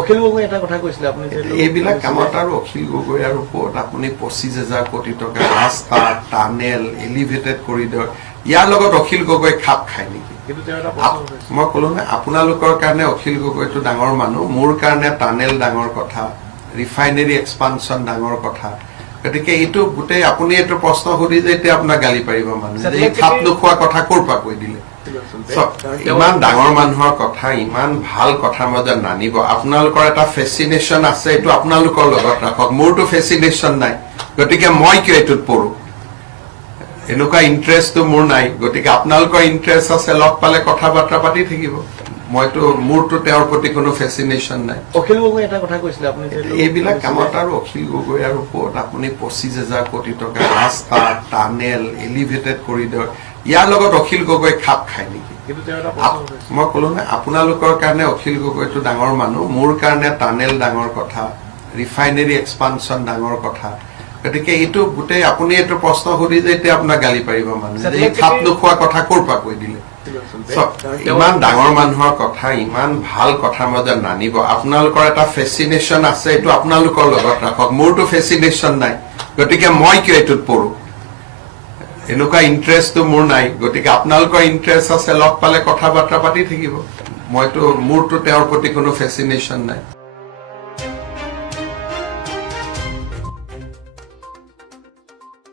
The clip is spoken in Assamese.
অখিল গগৈ এটা কথা কৈছিলে আপুনি এইবিলাক কামত আৰু অখিল গগৈৰ ওপৰত আপুনি 25,000 কোটি টকা ৰাস্তা টানেল এলিভেটেড কৰিডৰ ইয়াৰ লগত অখিল গগৈ খাপ খায় নেকি? মই কলো নে আপোনালোকৰ কাৰণে অখিল গগৈটো ডাঙৰ মানুহ, মোৰ কাৰণে টানেল ডাঙৰ কথা, ৰিফাইনেৰী এক্সপানশ্যন ডাঙৰ কথা। গতিকে এইটো গোটেই আপুনি এইটো প্ৰশ্ন সুধি যে এতিয়া আপোনাক গালি পাৰিব মানুহে যে এই খাপ নোখোৱা কথা ক'ৰ পৰা কৈ দিলে। ইমান ডাঙৰ মানুহৰ কথা ইমান ভাল কথা মাজত নানিব। আপোনালোকৰ এটা ফেচিনেশ্যন আছে, এইটো আপোনালোকৰ লগত ৰাখক, মোৰতো ফেচিনেশ্যন নাই। গতিকে মই কিয় এইটোত পঢ়ো? এনেকুৱা ইণ্টাৰেষ্টটো মোৰ নাই। গতিকে আপোনালোকৰ ইণ্টাৰেষ্ট আছে, লগ পালে কথা বাৰ্তা পাতি থাকিব। মোৰতো তেওঁৰ প্ৰতি কোনো ফেচিনেশ্যন নাই। অখিল গগৈ এটা কথা কৈছিলে আপুনি এইবিলাক কামত আৰু অখিল গগৈৰ ওপৰত আপুনি 25,000 কোটি টকা ৰাস্তা টানেল এলিভেটেড কৰিডৰ ইয়াৰ লগত অখিল গগৈ খাপ খায় নেকি? মই কলো নে আপোনালোকৰ কাৰণে অখিল গগৈটো ডাঙৰ মানুহ, মোৰ কাৰণে টানেল ডাঙৰ কথা, ৰিফাইনেৰী এক্সপানশ্যন ডাঙৰ কথা। গতিকে এইটো গোটেই আপুনি এইটো প্ৰশ্ন সুধি যে এতিয়া আপোনাক গালি পাৰিব মানুহে যে এই খাপ নোখোৱা কথা ক'ৰ পৰা কৈ দিলে। ইমান ডাঙৰ মানুহৰ কথা ইমান ভাল কথা মাজত নানিব। আপোনালোকৰ এটা ফেচিনেশ্যন আছে, এইটো আপোনালোকৰ লগত ৰাখক, মোৰতো ফেচিনেশ্যন নাই। গতিকে মই কিয় এইটোত পঢ়ো? এনেকুৱা ইণ্টাৰেষ্টটো মোৰ নাই। গতিকে আপোনালোকৰ ইণ্টাৰেষ্ট আছে, লগ পালে কথা বাৰ্তা পাতি থাকিব। মোৰতো তেওঁৰ প্ৰতি কোনো ফেচিনেশ্যন নাই।